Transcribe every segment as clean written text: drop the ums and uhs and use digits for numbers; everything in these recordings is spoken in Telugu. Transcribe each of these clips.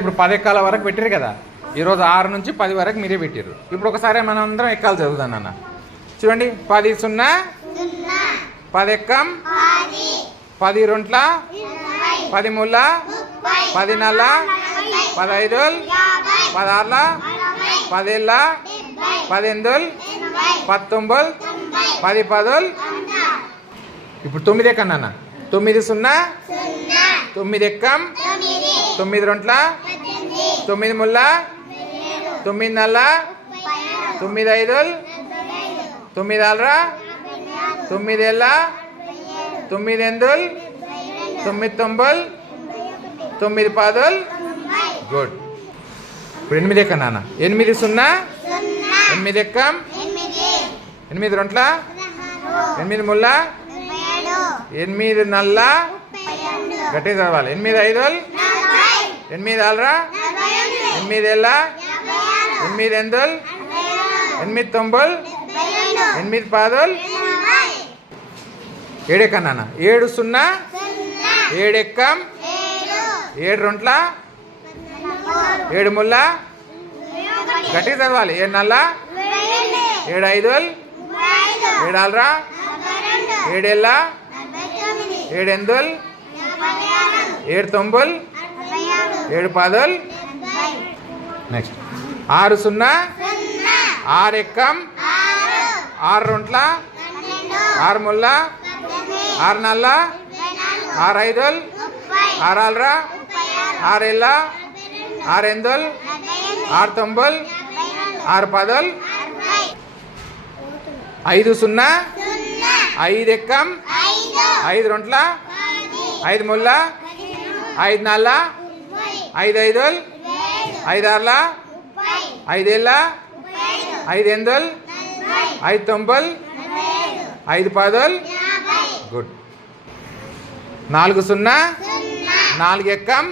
ఇప్పుడు 10 ఎక్కాల వరకు పెట్టారు కదా, ఈరోజు 6 నుంచి 10 వరకు మీరే పెట్టారు. ఇప్పుడు ఒకసారి మనం అందరం ఎక్కాలి చదువుదాం అన్న. చూడండి, 10 0 10 ఎక్కం 10 రొంట్ల 10 ముళ్ళ 10 నల్ల 15 16 10 ఏళ్ళ 10 ఎనిమిది 19 10 10. ఇప్పుడు 9 ఎక్కండి అన్న. 9 0 9 ఎక్కం 9 రొంట్ల 9 ముళ్ళ 9 నల్ల 9 5 9 6 9 ఏళ్ళ 9 ఎనిమిది 9 9 9 10. గుడ్. ఇప్పుడు 8 ఎక్క నాన్న. 8 0 8 ఎక్కం 8 రొంట్ల 8 ముళ్ళ 8 నల్ల గట్టిగా చదవాలి. 8 5 8 6 8 ఏళ్ళ 8 ఎనిమిది 8 9 8 10. 7 ఎక్క నాన్న. 7 0 7 ఎక్కం 7 రొంట్ల 7 ముళ్ళ గట్టిగా చదవాలి. 7 నల్ల 7 5 7 6 7 ఏళ్ళ 7 ఎనిమిది 7 9 7 10. నెక్స్ట్ 6 0 6 ఎక్కం 6 రొంట్ల 6 ముళ్ళ 6 నల్ల 6 5 6 6 6 ఏళ్ళ 6 ఎనిమిది 6 9 6 10. 5 0 5 ఎక్కం 5 రొంట్ల 5 ముళ్ళ 5 నల్ల 5 5 5 6 5 ఏళ్ళ 5 ఎనిమిది 5 9 5 10. గుడ్. 4 0 4 ఎక్కం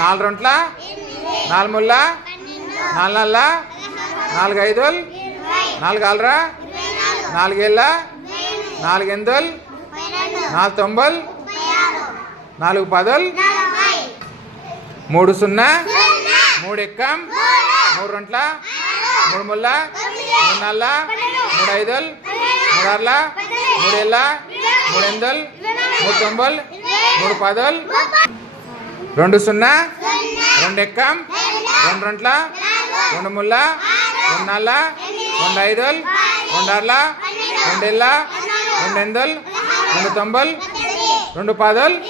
4 రొంట్ల 4 ముళ్ళ 4 నల్ల 4 5 4 6 4 ఏళ్ళ 4 ఎనిమిది 4 9 4 10. 3 0 3 ఎక్కం 3 రొంట్ల 3 ముళ్ళ 3 నల్ల 3 5 3 6 3 ఏళ్ళ 3 ఎనిమిది 3 9 3 10. 2 0 2 ఎక్కం 2 రొంట్ల 2 ముళ్ళ 2 నల్ల 2 5 2 6 2 ఏళ్ళ 2 ఎనిమిది 2 9 2 10.